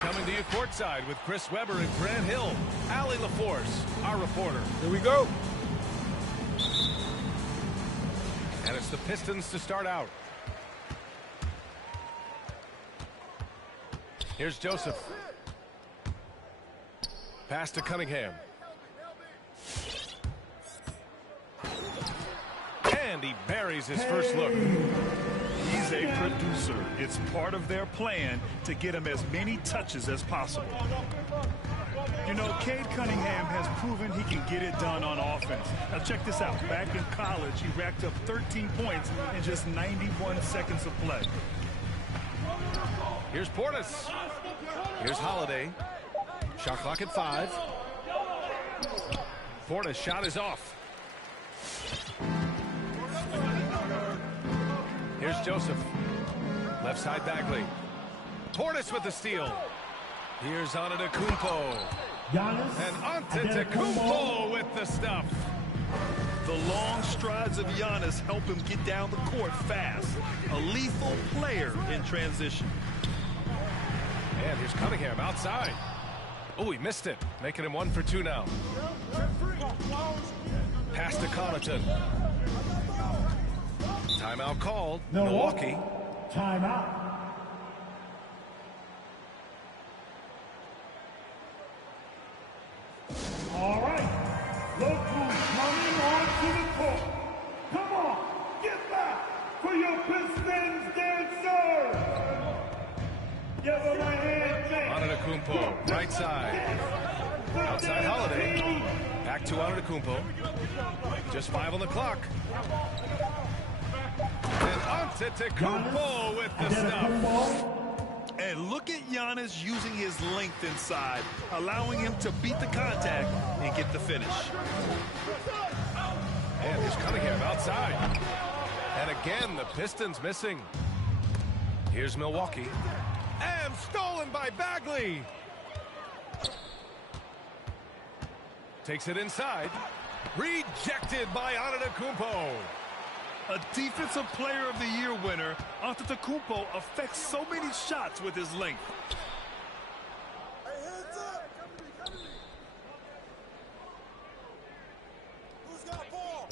Coming to you courtside with Chris Webber and Grant Hill. Allie LaForce, our reporter. Here we go. And it's the Pistons to start out. Here's Joseph. Pass to Cunningham. And he buries his first look. He's a producer. It's part of their plan to get him as many touches as possible. You know, Cade Cunningham has proven he can get it done on offense. Now check this out. Back in college, he racked up 13 points in just 91 seconds of play. Here's Portis. Here's Holiday. Shot clock at 5. Portis' shot is off. Here's Joseph. Left side Bagley. Portis with the steal. Here's Antetokounmpo. And Antetokounmpo with the stuff. The long strides of Giannis help him get down the court fast. A lethal player in transition. And here's Cunningham outside. Oh, he missed it. Making him 1 for 2 now. Pass to Connaughton. Timeout called. Milwaukee. Timeout. All right. Look who's coming onto the court. Come on, get back for your Pistons dancers. Give them a hand, man. Antetokounmpo, right side. Outside Holiday. Back to Antetokounmpo. Just 5 on the clock. And Antetokounmpo with the stuff. And look at Giannis using his length inside, allowing him to beat the contact and get the finish. And here's Cunningham outside. And again, the Pistons missing. Here's Milwaukee. And stolen by Bagley. Takes it inside. Rejected by Antetokounmpo. A Defensive Player of the Year winner, Antetokounmpo affects so many shots with his length. Hey, hands up! Who's got ball?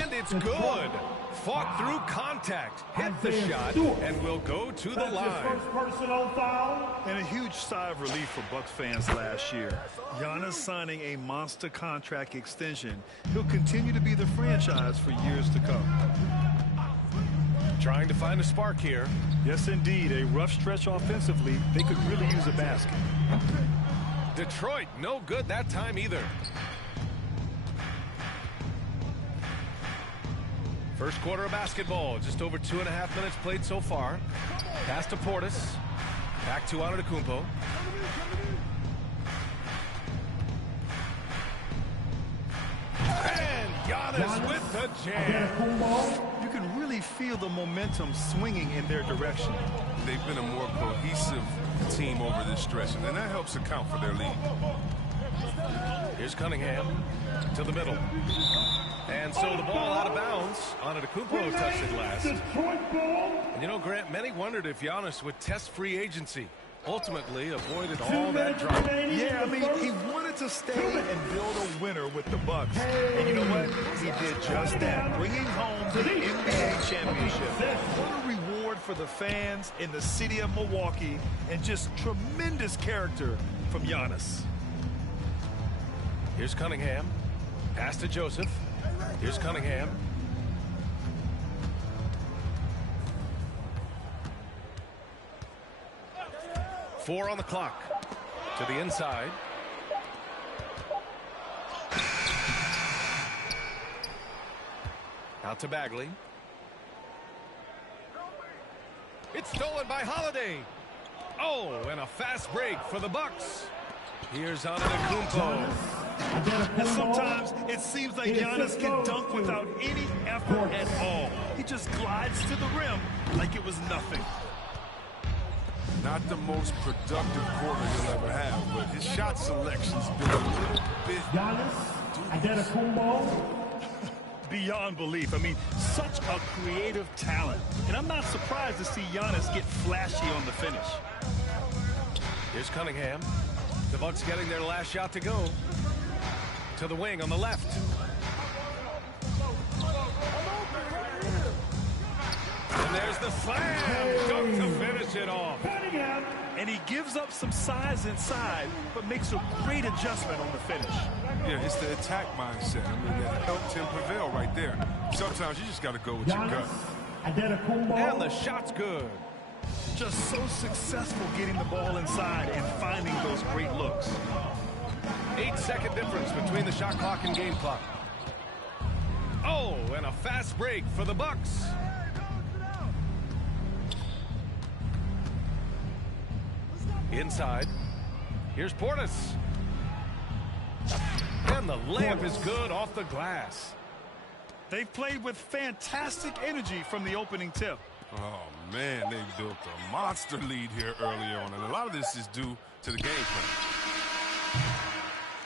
And it's good. Fought through contact, hit the shot, and will go to the line. First personal foul. And a huge sigh of relief for Bucks fans last year. Giannis signing a monster contract extension. He'll continue to be the franchise for years to come. Trying to find a spark here. Yes, indeed. A rough stretch offensively. They could really use a basket. Detroit, no good that time either. First quarter of basketball, just over 2.5 minutes played so far. Pass to Portis. Back to Antetokounmpo. And Giannis with the jam. You can really feel the momentum swinging in their direction. They've been a more cohesive team over this stretch, and that helps account for their lead. Here's Cunningham to the middle. And so the ball out of bounds. Antetokounmpo touched it last. And you know, Grant, many wondered if Giannis would test free agency. Ultimately avoided all that drama. Yeah, I mean, he wanted to stay and build a winner with the Bucks. And you know what? He did just that, bringing home the NBA championship. What a reward for the fans in the city of Milwaukee, and just tremendous character from Giannis. Here's Cunningham. Pass to Joseph. Here's Cunningham. Four on the clock. To the inside. Out to Bagley. It's stolen by Holiday. Oh, and a fast break for the Bucks. Here's Antetokounmpo. And sometimes it seems like Giannis can dunk without any effort at all. He just glides to the rim like it was nothing. Not the most productive quarter he'll ever have, but his shot selection's been a little bit... Giannis Antetokounmpo. Beyond belief. I mean, such a creative talent. And I'm not surprised to see Giannis get flashy on the finish. Here's Cunningham. The Bucks getting their last shot to go. To the wing on the left. And there's the slam dunk to finish it off. And he gives up some size inside, but makes a great adjustment on the finish. Yeah, it's the attack mindset. I mean, that helped him prevail right there. Sometimes you just got to go with your gut. And the shot's good. Just so successful getting the ball inside and finding those great looks. 8-second difference between the shot clock and game clock. Oh, and a fast break for the Bucks. Inside. Here's Portis. And the layup is good off the glass. They've played with fantastic energy from the opening tip. Oh, man, they built a monster lead here early on, and a lot of this is due to the game plan.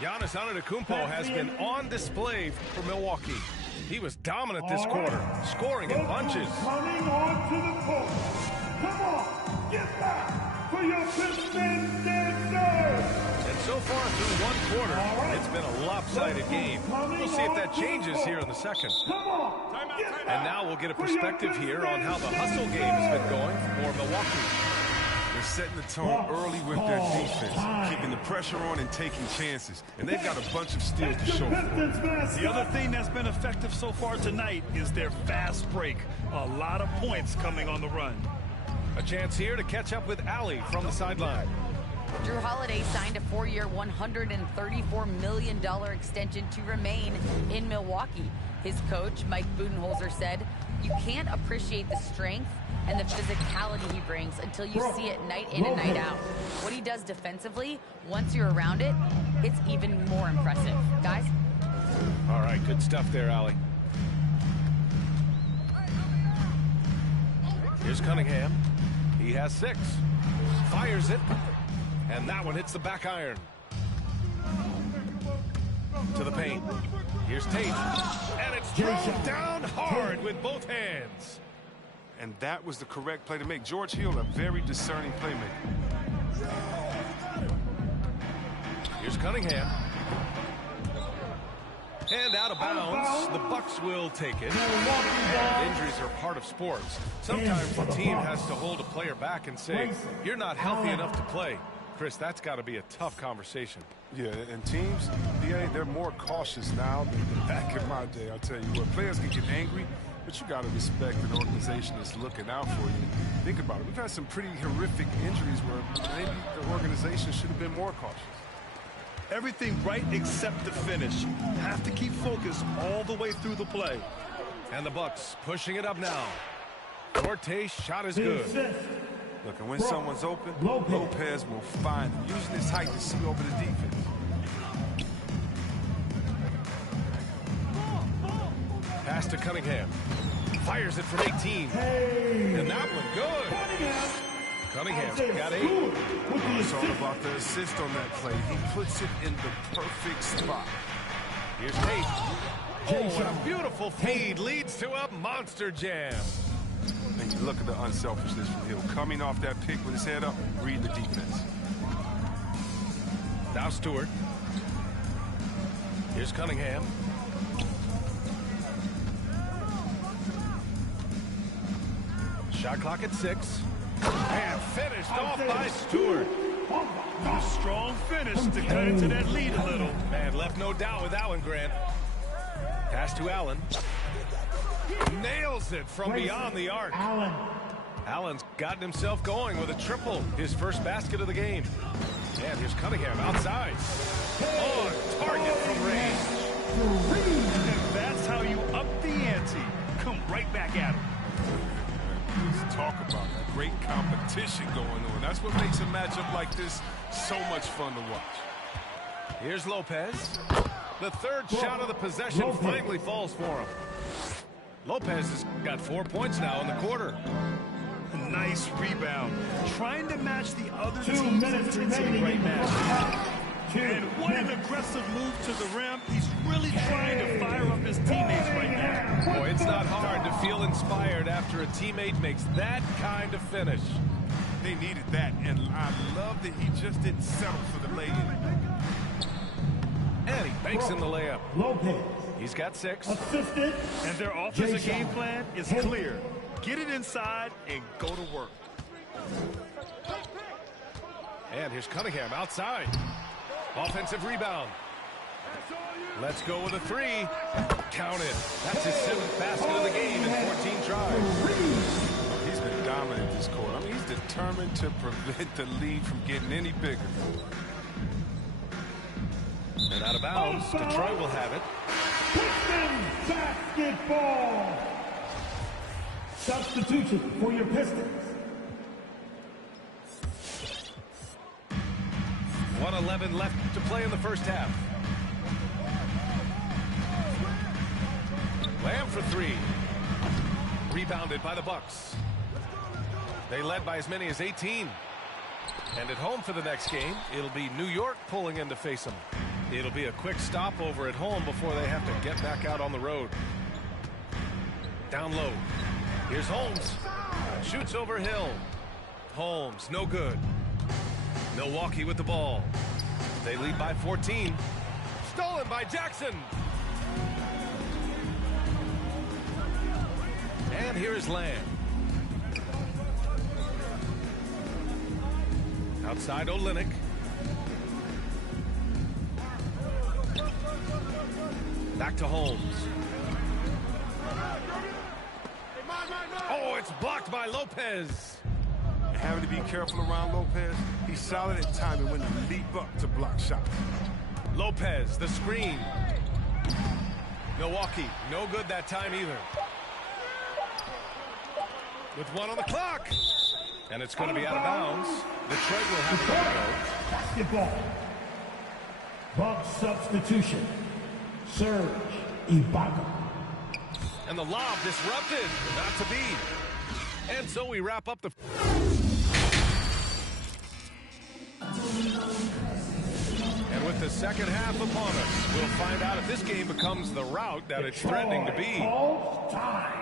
Giannis Antetokounmpo has been on display for Milwaukee. He was dominant this quarter, scoring in bunches. Coming on to the court. Come on, get back for your Pistons dancers. And so far through one quarter, it's been a lopsided game. We'll see if that changes here in the second. Come on, and now we'll get a perspective here on how the hustle game has been going for Milwaukee. They're setting the tone early with their defense, keeping the pressure on and taking chances. And they've got a bunch of steals to show for it. The other thing that's been effective so far tonight is their fast break. A lot of points coming on the run. A chance here to catch up with Allie from the sideline. Drew Holiday signed a 4-year, $134 million extension to remain in Milwaukee. His coach, Mike Budenholzer, said, "You can't appreciate the strength and the physicality he brings until you see it night in and night out. What he does defensively, once you're around it, it's even more impressive." Guys? All right, good stuff there, Allie. Here's Cunningham. He has 6. Fires it. And that one hits the back iron. To the paint. Here's Tate. And it's thrown down hard with both hands. And that was the correct play to make. George Hill, a very discerning playmaker. Here's Cunningham. And out of bounds. The Bucks will take it. And injuries are part of sports. Sometimes the team has to hold a player back and say, "You're not healthy enough to play." Chris, that's got to be a tough conversation. Yeah, and teams, they're more cautious now than back in my day. I'll tell you what, players can get angry, but you got to respect an organization that's looking out for you. Think about it. We've had some pretty horrific injuries where maybe the organization should have been more cautious. Everything right except the finish. Have to keep focused all the way through the play. And the Bucks pushing it up now. Forte's shot is good. Look, and when someone's open, Lopez will find him, using his height to see over the defense. Pass to Cunningham. Fires it from 18. And that one good. Cunningham's got 8. It's all about the assist on that play. He puts it in the perfect spot. Here's Tate. Oh, and a beautiful feed leads to a monster jam. And you look at the unselfishness from Hill. Coming off that pick with his head up, read the defense. Now Stewart. Here's Cunningham. Shot clock at 6. And finished off by Stewart. A strong finish to cut into that lead a little. Man, left no doubt with that one, Grant. Pass to Allen. Nails it from beyond the arc. Allen's gotten himself going with a triple. His first basket of the game. And here's Cunningham outside. On target from range. And that's how you up the ante. Come right back at him. Let's talk about that great competition going on. That's what makes a matchup like this so much fun to watch. Here's Lopez. The third shot of the possession finally falls for him. Lopez has got 4 points now in the quarter. Nice rebound. Trying to match the other team's intensity right now. And what an aggressive move to the rim. He's really trying to fire up his teammates right now. Boy, it's not hard to feel inspired after a teammate makes that kind of finish. They needed that, and I love that he just didn't settle for the lay-in. And he banks in the layup. Lopez. He's got 6. Assistant. And their offensive game plan is clear. Get it inside and go to work. And here's Cunningham outside. Offensive rebound. Let's go with a 3. Count it. That's his 7th basket of the game in 14 tries. He's been dominant this quarter. I mean, he's determined to prevent the lead from getting any bigger. And out of bounds, Detroit will have it. Pistons basketball. Substitution for your Pistons. 1:11 left to play in the first half. Lamb for 3. Rebounded by the Bucks. They led by as many as 18. And at home for the next game, it'll be New York pulling in to face them. It'll be a quick stopover at home before they have to get back out on the road. Down low. Here's Holmes. Shoots over Hill. Holmes, no good. Milwaukee with the ball. They lead by 14. Stolen by Jackson. And here is Lamb. Outside Olynyk. Back to Holmes. Oh, it's blocked by Lopez. Having to be careful around Lopez. He's solid at timing when to leap up to block shots. Lopez, the screen. Milwaukee, no good that time either. With 1 on the clock. And it's going to be out of bounds. Detroit will have it go. Basketball. Buck substitution. Serge Ibaka. And the lob disrupted. Not to be. And so we wrap up the... And with the second half upon us, we'll find out if this game becomes the route that it's threatening to be. All time.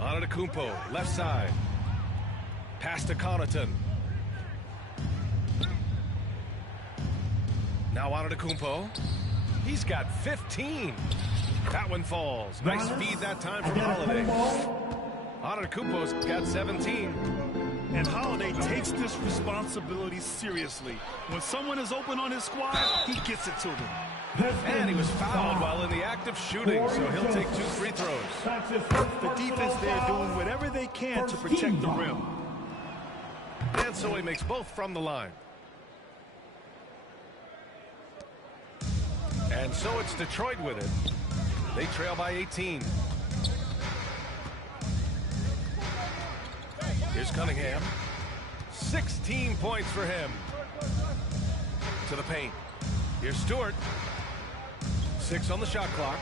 Antetokounmpo, left side. Pass to Connaughton. Now Antetokounmpo. He's got 15. That one falls. Nice feed that time from Holiday. Antetokounmpo's got 17. And Holiday takes this responsibility seriously. When someone is open on his squad, he gets it to them. And he was fouled while in the act of shooting, so he'll take 2 free throws. The defense there doing whatever they can to protect the rim. And so he makes both from the line. And so it's Detroit with it. They trail by 18. Here's Cunningham. 16 points for him. To the paint. Here's Stewart. 6 on the shot clock.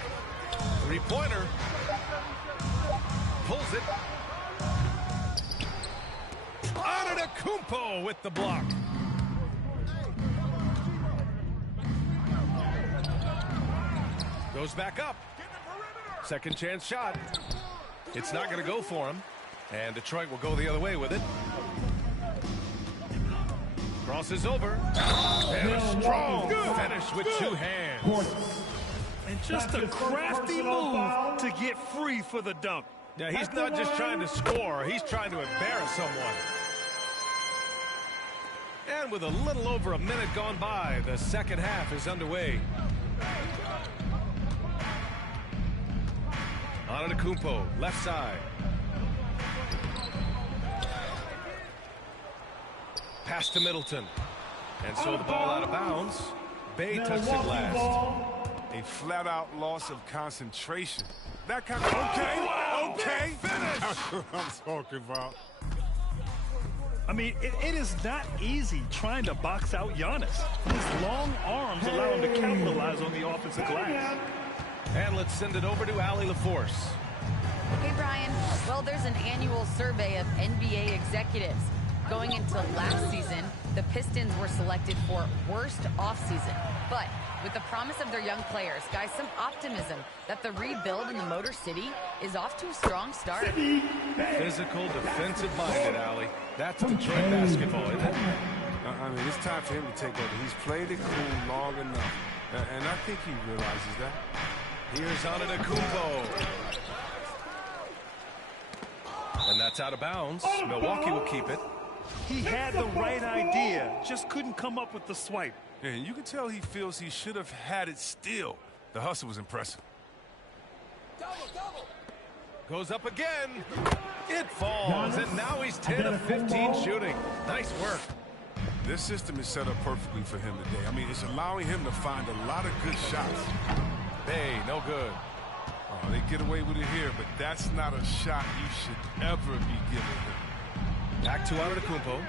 3-pointer. Pulls it. Antetokounmpo with the block. Goes back up. Second chance shot. It's not going to go for him. And Detroit will go the other way with it. Crosses over. And a strong finish with 2 hands. And just a crafty move to get free for the dunk. Yeah, he's not just trying to score. He's trying to embarrass someone. And with a little over a minute gone by, the second half is underway. Antetokounmpo, left side. Pass to Middleton. And so the ball out of bounds. Bay touched it last. A flat-out loss of concentration. That kind of... Okay. That's what I'm talking about. I mean, it is not easy trying to box out Giannis. His long arms allow him to capitalize on the offensive glass. And let's send it over to Allie LaForce. Hey, Brian. Well, there's an annual survey of NBA executives. Going into last season, the Pistons were selected for worst offseason. But with the promise of their young players, guys, some optimism that the rebuild in the Motor City is off to a strong start. Physical, defensive-minded, Allie. That's Detroit basketball, isn't it? I mean, it's time for him to take over. He's played it cool long enough. And I think he realizes that. Here's Antetokounmpo. And that's out of bounds. Milwaukee will keep it. He had the right idea, just couldn't come up with the swipe. Yeah, and you can tell he feels he should have had it still. The hustle was impressive. Goes up again. It falls, and now he's 10 of 15 shooting. Nice work. This system is set up perfectly for him today. I mean, it's allowing him to find a lot of good shots. Hey, no good. Oh, they get away with it here, but that's not a shot you should ever be giving him. Back to Antetokounmpo.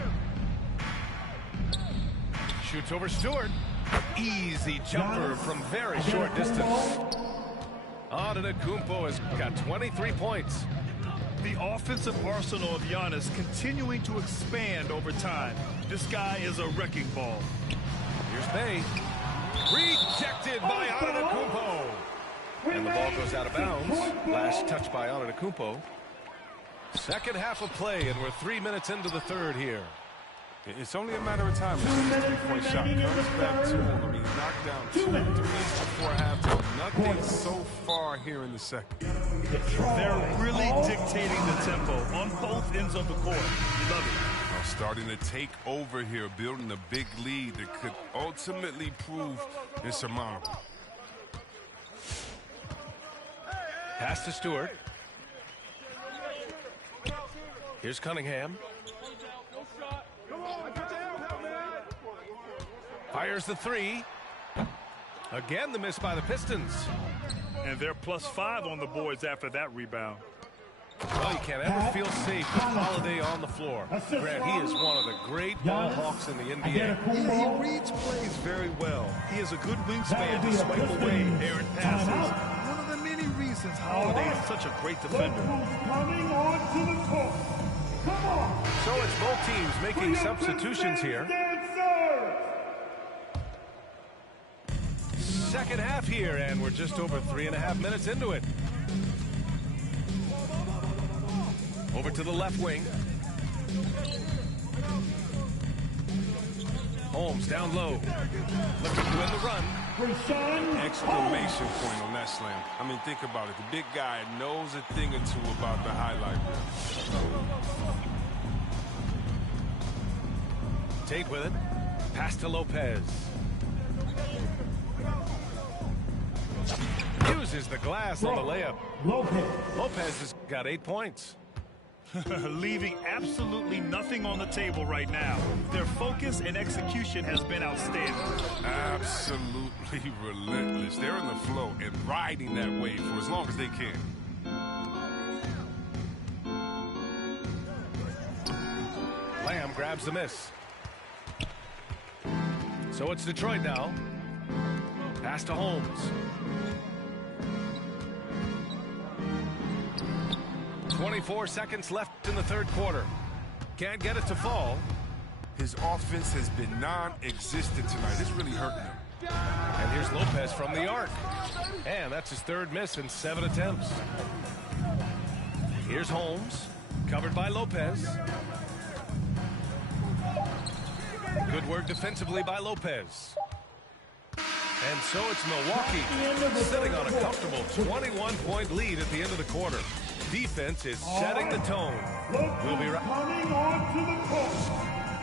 Shoots over Stewart. Easy jumper from very short distance. Antetokounmpo has got 23 points. The offensive arsenal of Giannis continuing to expand over time. This guy is a wrecking ball. Here's Bay. Rejected by Antetokounmpo. And the ball goes out of bounds. Last touch by Antetokounmpo. Second half of play, and we're 3 minutes into the third here. It's only a matter of time. This three-point shot comes back to him. I mean, knocked down 2 threes before halftime. Nothing so far here in the second. They're really dictating the tempo on both ends of the court. You love it. Starting to take over here, building a big lead that could ultimately prove insurmountable. Pass to Stewart. Here's Cunningham. Fires the three. Again, the miss by the Pistons. And they're +5 on the boards after that rebound. Well, you can't ever feel safe with Holiday on the floor. Grant, he is one of the great ball hawks in the NBA. He reads plays very well. He has a good wingspan to swipe away errant passes. One of the many reasons Holiday is such a great defender. Coming onto the court. Come on. So it's both teams making substitutions here. Second half here, and we're just over 3.5 minutes into it. Over to the left wing. Holmes down low. Looking to win the run. Exclamation point on that slam. I mean, think about it. The big guy knows a thing or two about the highlight reel. Tate with it. Pass to Lopez. Uses the glass on the layup. Lopez has got 8 points. Leaving absolutely nothing on the table right now. Their focus and execution has been outstanding. Absolutely relentless. They're in the flow and riding that wave for as long as they can. Lamb grabs the miss. So it's Detroit now. Pass to Holmes. 24 seconds left in the third quarter. Can't get it to fall. His offense has been non-existent tonight. It's really hurting him. And here's Lopez from the arc. And that's his third miss in 7 attempts. Here's Holmes, covered by Lopez. Good work defensively by Lopez. And so it's Milwaukee sitting on a comfortable 21-point lead at the end of the quarter. Defense is setting the tone. We'll be right. Coming on to the court.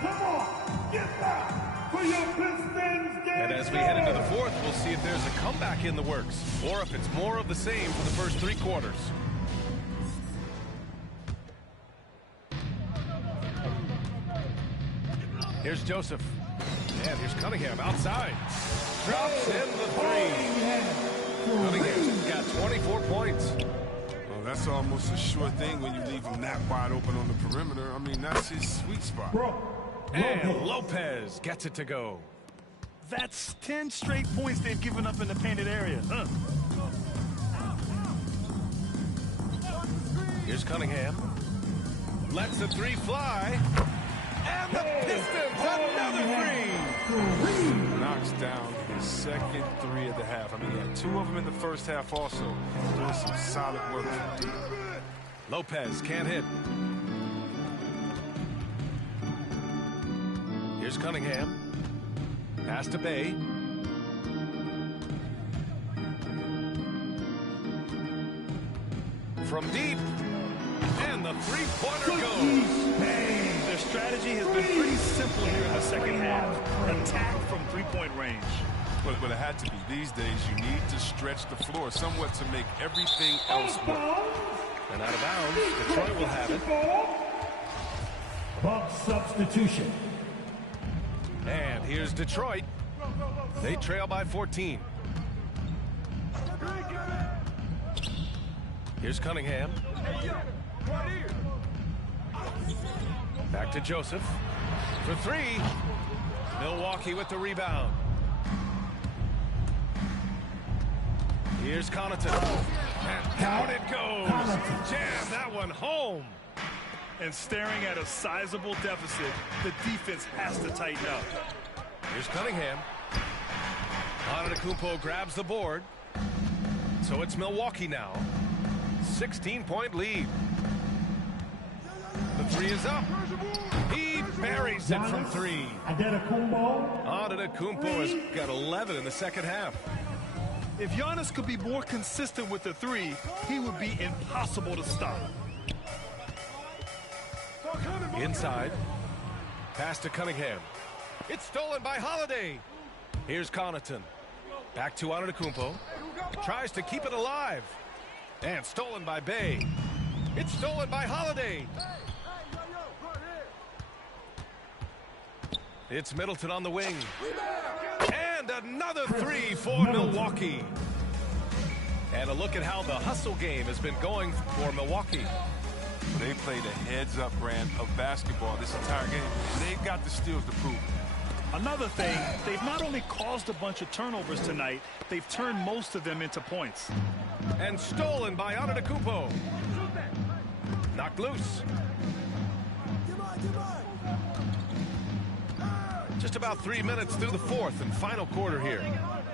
Come on, get back for your Pistons. And as we head into the fourth, we'll see if there's a comeback in the works, or if it's more of the same for the first 3 quarters. Here's Joseph. And here's Cunningham outside. Drops in the three. Cunningham's got 24 points. That's almost a sure thing when you leave him that wide open on the perimeter. I mean, that's his sweet spot. And Lopez gets it to go. That's 10 straight points they've given up in the painted area. Here's Cunningham. Lets the three fly. And the Pistons another three. Knocks down his second three of the half. I mean, he had two of them in the first half also. Doing some solid work from deep. Lopez can't hit. Here's Cunningham. Pass to Bay. From deep. And the three-pointer goes. Their strategy has been pretty simple here in the second half. Attack from three-point range. But it had to be. These days, you need to stretch the floor somewhat to make everything else work. And out of bounds, Detroit will have it. Buck substitution. And here's Detroit. They trail by 14. Here's Cunningham. Back to Joseph. For three. Milwaukee with the rebound. Here's Connaughton. And down it goes. Jam that one home. And staring at a sizable deficit, the defense has to tighten up. Here's Cunningham. Antetokounmpo grabs the board. So it's Milwaukee now. 16-point lead. The three is up. He buries it from three. Antetokounmpo has got 11 in the second half. If Giannis could be more consistent with the three, he would be impossible to stop. Inside. Pass to Cunningham. It's stolen by Holiday. Here's Connaughton. Back to Antetokounmpo. Tries to keep it alive. And stolen by Bay. It's stolen by Holiday. It's Middleton on the wing. And another three for Milwaukee. And a look at how the hustle game has been going for Milwaukee. They played a heads-up brand of basketball this entire game. They've got the steals to prove it. Another thing, they've not only caused a bunch of turnovers tonight, they've turned most of them into points. And stolen by Antetokounmpo. Knocked loose. Just about 3 minutes through the fourth and final quarter here.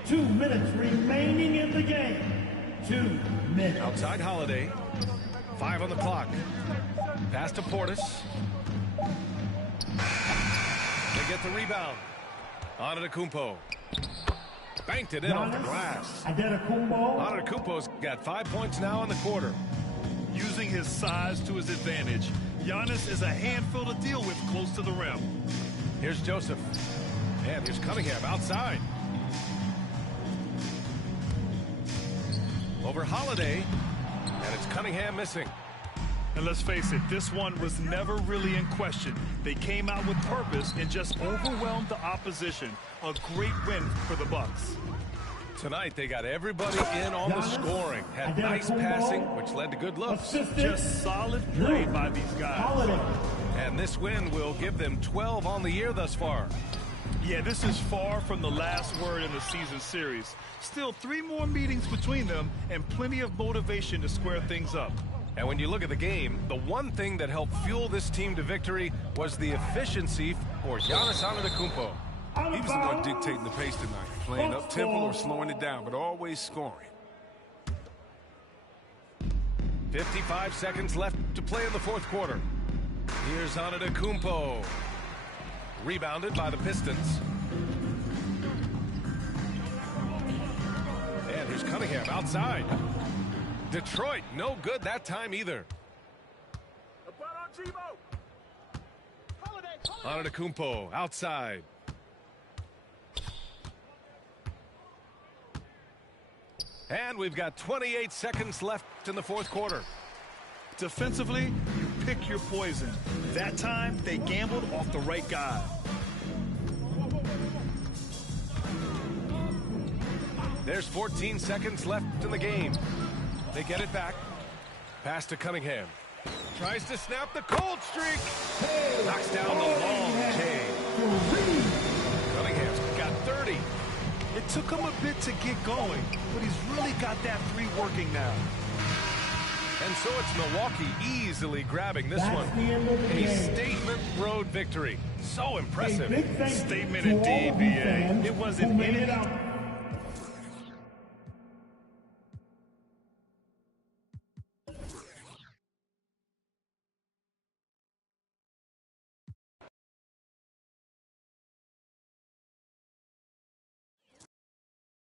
2 minutes remaining in the game. 2 minutes. Outside Holiday. 5 on the clock. Pass to Portis. They get the rebound. Antetokounmpo. Banked it in off the glass. Antetokounmpo's got 5 points now in the quarter. Using his size to his advantage, Giannis is a handful to deal with close to the rim. Here's Joseph. And here's Cunningham outside. Over Holiday. And it's Cunningham missing. And let's face it, this one was never really in question. They came out with purpose and just overwhelmed the opposition. A great win for the Bucks. Tonight, they got everybody in on the scoring. Had nice passing, which led to good looks. Just solid play by these guys. And this win will give them 12 on the year thus far. Yeah, this is far from the last word in the season series. Still 3 more meetings between them and plenty of motivation to square things up. And when you look at the game, the one thing that helped fuel this team to victory was the efficiency for Giannis Antetokounmpo. He was the one dictating the pace tonight, playing up-tempo or slowing it down, but always scoring. 55 seconds left to play in the fourth quarter. Here's Antetokounmpo. Rebounded by the Pistons. And here's Cunningham outside. Detroit, no good that time either. Antetokounmpo outside. And we've got 28 seconds left in the fourth quarter. Defensively, you pick your poison. That time, they gambled off the right guy. There's 14 seconds left in the game. They get it back. Pass to Cunningham. Tries to snap the cold streak. Knocks down the long J. Cunningham's got 30. It took him a bit to get going, but he's really got that three working now. And so it's Milwaukee easily grabbing this one. A statement road victory. So impressive. Statement indeed, BA. It wasn't in it.